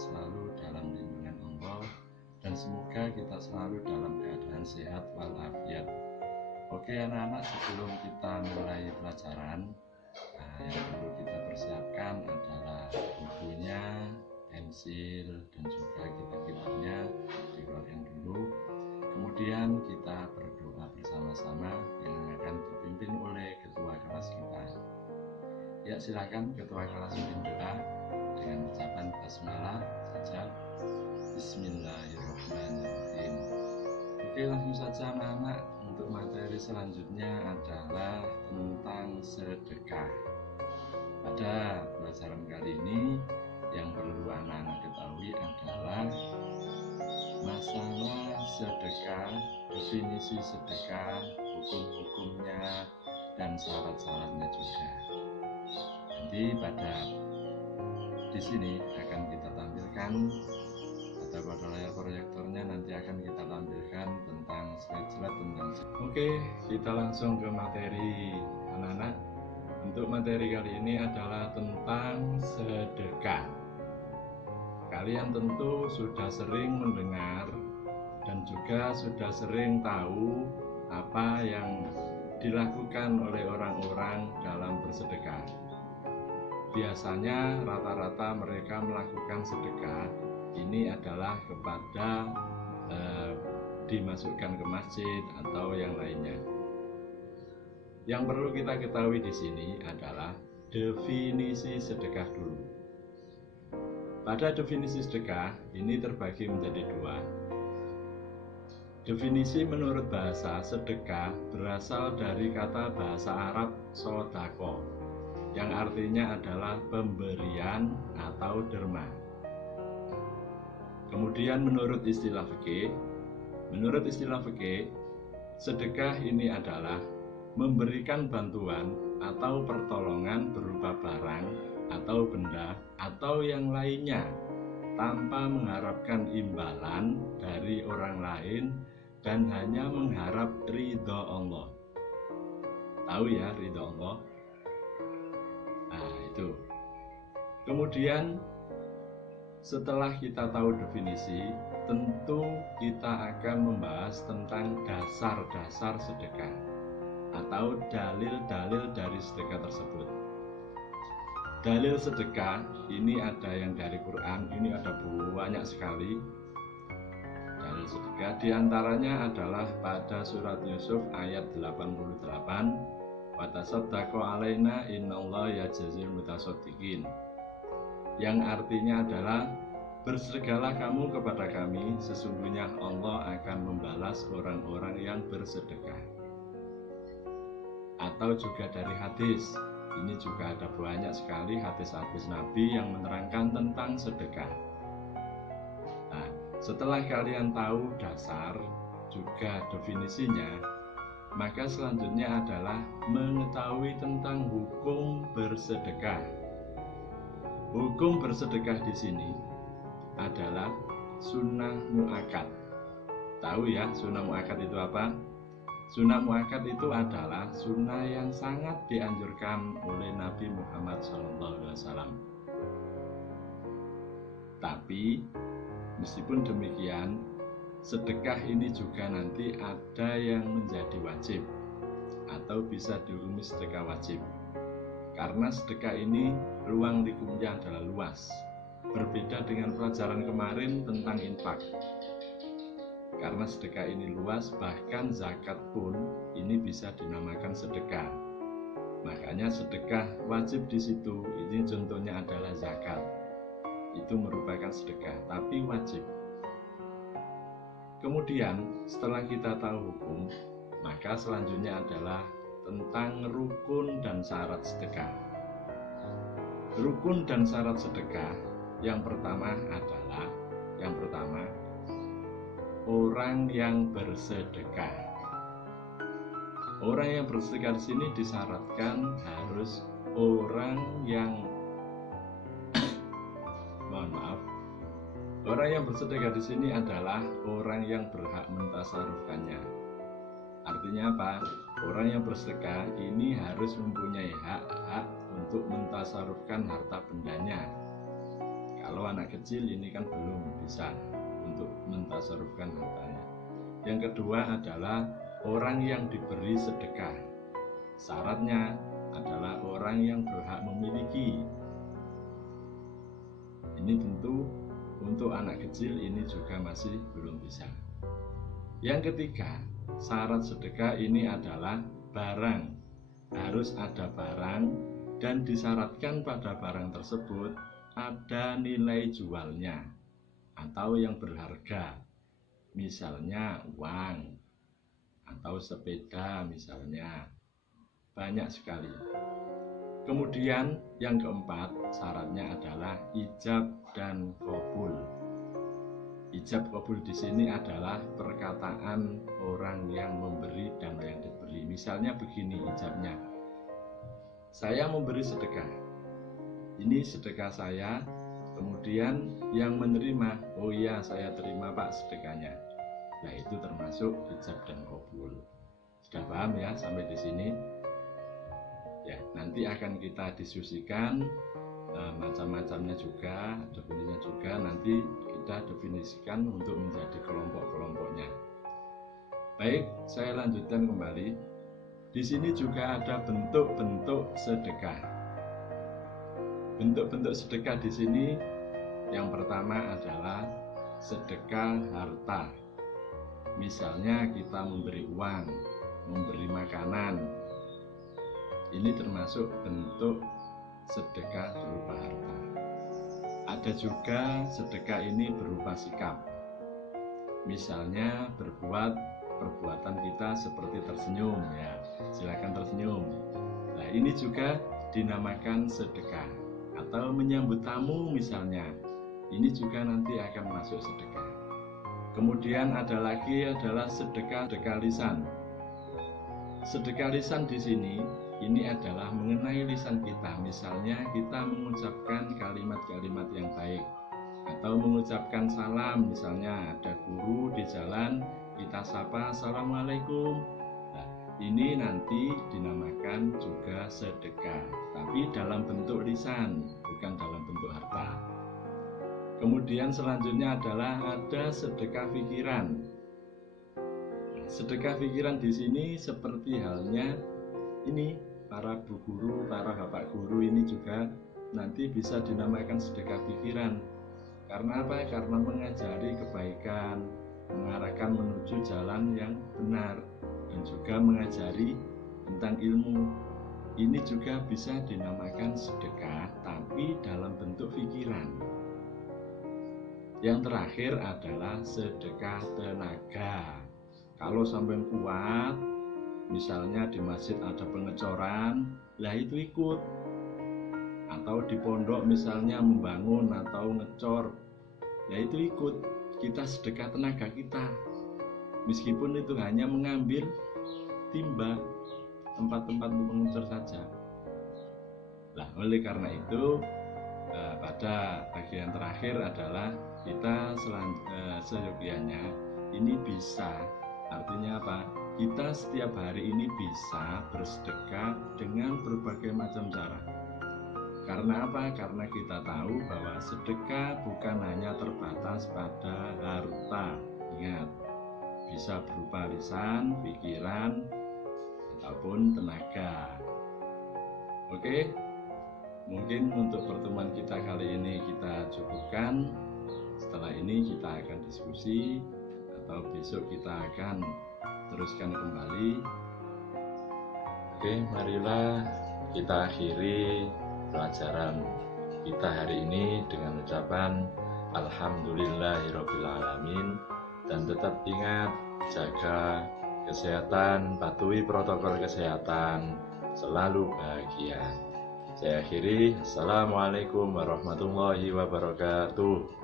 selalu dalam lindungan Allah, dan semoga kita selalu dalam keadaan sehat walafiat. Oke anak-anak, sebelum kita mulai pelajaran, yang perlu kita persiapkan adalah bukunya, pensil, dan juga kitab-kitabnya dikeluarkan dulu. Kemudian kita berdoa bersama-sama yang akan dipimpin oleh ketua kelas kita. Ya, silakan ketua kelas pimpin doa dengan ucapan basmalah saja. Bismillahirrahmanirrahim. Oke, langsung saja anak-anak. Untuk materi selanjutnya adalah tentang sedekah. Pada pelajaran kali ini yang perlu anak-anak ketahui adalah masalah sedekah, definisi sedekah, hukum-hukumnya, dan syarat-syaratnya juga. Nanti di sini akan kita tampilkan pada layar proyektornya, nanti akan kita tampilkan tentang slide-slide tentang. Oke, kita langsung ke materi anak-anak. Untuk materi kali ini adalah tentang sedekah. Kalian tentu sudah sering mendengar dan juga sudah sering tahu apa yang dilakukan oleh orang-orang dalam bersedekah. Biasanya rata-rata mereka melakukan sedekah ini adalah kepada dimasukkan ke masjid atau yang lainnya. Yang perlu kita ketahui di sini adalah definisi sedekah dulu. Pada definisi sedekah ini terbagi menjadi dua. Definisi menurut bahasa sedekah berasal dari kata bahasa Arab sodako, yang artinya adalah pemberian atau derma. Kemudian menurut istilah fikih, sedekah ini adalah memberikan bantuan atau pertolongan berupa barang atau benda atau yang lainnya tanpa mengharapkan imbalan dari orang lain dan hanya mengharap ridho Allah. Tahu ya ridho Allah? Nah itu. Kemudian setelah kita tahu definisi, tentu kita akan membahas tentang dasar-dasar sedekah atau dalil-dalil dari sedekah tersebut. Dalil sedekah ini ada yang dari Quran, ini ada banyak sekali dalil sedekah. Di antaranya adalah pada surat Yusuf ayat 88, wa tasaddaqu alaina innallaha yajzil mutasaddiqin, yang artinya adalah bersedekahlah kamu kepada kami, sesungguhnya Allah akan membalas orang-orang yang bersedekah. Atau juga dari hadis, ini juga ada banyak sekali hadis-hadis Nabi yang menerangkan tentang sedekah. Nah, setelah kalian tahu dasar juga definisinya, maka selanjutnya adalah mengetahui tentang hukum bersedekah. Hukum bersedekah di sini adalah sunnah muakkad. Tahu ya sunnah muakkad itu apa? Sunnah muakkad itu adalah sunnah yang sangat dianjurkan oleh Nabi Muhammad SAW. Tapi meskipun demikian, sedekah ini juga nanti ada yang menjadi wajib atau bisa dihukumi sedekah wajib. Karena sedekah ini ruang lingkupnya adalah luas. Berbeda dengan pelajaran kemarin tentang infak. Karena sedekah ini luas, bahkan zakat pun ini bisa dinamakan sedekah. Makanya sedekah wajib di situ, ini contohnya adalah zakat. Itu merupakan sedekah, tapi wajib. Kemudian setelah kita tahu hukum, maka selanjutnya adalah tentang rukun dan syarat sedekah. Rukun dan syarat sedekah yang pertama adalah orang yang bersedekah. Orang yang bersedekah di sini disyaratkan harus orang yang orang yang bersedekah di sini adalah orang yang berhak mentasarufkannya. Artinya apa? Orang yang bersedekah ini harus mempunyai hak untuk mentasarufkan harta bendanya. Kalau anak kecil ini kan belum bisa untuk mentasarufkan hartanya. Yang kedua adalah orang yang diberi sedekah. Syaratnya adalah orang yang berhak memiliki. Ini tentu untuk anak kecil ini juga masih belum bisa. Yang ketiga, syarat sedekah ini adalah barang. Harus ada barang dan disyaratkan pada barang tersebut ada nilai jualnya atau yang berharga. Misalnya uang atau sepeda misalnya. Banyak sekali. Kemudian yang keempat, syaratnya adalah ijab dan qabul. Ijab qabul di sini adalah perkataan orang yang memberi dan yang diberi. Misalnya begini ijabnya. Saya memberi sedekah. Ini sedekah saya. Kemudian yang menerima, oh iya saya terima Pak sedekahnya. Nah itu termasuk ijab dan qabul. Sudah paham ya sampai di sini? Ya, nanti akan kita diskusikan macam-macamnya juga, definisinya juga nanti kita definisikan untuk menjadi kelompok-kelompoknya. Baik, saya lanjutkan kembali. Di sini juga ada bentuk-bentuk sedekah. Bentuk-bentuk sedekah di sini yang pertama adalah sedekah harta. Misalnya kita memberi uang, memberi makanan. Ini termasuk bentuk sedekah berupa harta. Ada juga sedekah ini berupa sikap. Misalnya berbuat perbuatan kita seperti tersenyum ya. Silakan tersenyum. Nah, ini juga dinamakan sedekah. Atau menyambut tamu misalnya. Ini juga nanti akan masuk sedekah. Kemudian ada lagi adalah sedekah lisan. Sedekah lisan di sini ini adalah mengenai lisan kita. Misalnya kita mengucapkan kalimat-kalimat yang baik atau mengucapkan salam. Misalnya ada guru di jalan, kita sapa assalamualaikum. Nah, ini nanti dinamakan juga sedekah, tapi dalam bentuk lisan, bukan dalam bentuk harta. Kemudian selanjutnya adalah ada sedekah pikiran. Sedekah pikiran di sini seperti halnya ini para bu guru, para bapak guru ini juga nanti bisa dinamakan sedekah pikiran. Karena apa? Karena mengajari kebaikan, mengarahkan menuju jalan yang benar, dan juga mengajari tentang ilmu. Ini juga bisa dinamakan sedekah, tapi dalam bentuk pikiran. Yang terakhir adalah sedekah tenaga. Kalau sampai kuat, misalnya di masjid ada pengecoran, lah itu ikut. Atau di pondok misalnya membangun atau ngecor, lah itu ikut. Kita sedekah tenaga kita. Meskipun itu hanya mengambil timba, tempat-tempat mengecor saja. Lah oleh karena itu, pada bagian terakhir adalah kita seyogianya ini bisa. Artinya apa? Kita setiap hari ini bisa bersedekah dengan berbagai macam cara. Karena apa? Karena kita tahu bahwa sedekah bukan hanya terbatas pada harta. Ingat, bisa berupa lisan, pikiran, ataupun tenaga. Oke, mungkin untuk pertemuan kita kali ini kita cukupkan. Setelah ini kita akan diskusi, atau besok kita akan teruskan kembali. Oke, marilah kita akhiri pelajaran kita hari ini dengan ucapan Alhamdulillahirrabbilalamin. Dan tetap ingat, jaga kesehatan, patuhi protokol kesehatan, selalu bahagia. Saya akhiri, Assalamualaikum warahmatullahi wabarakatuh.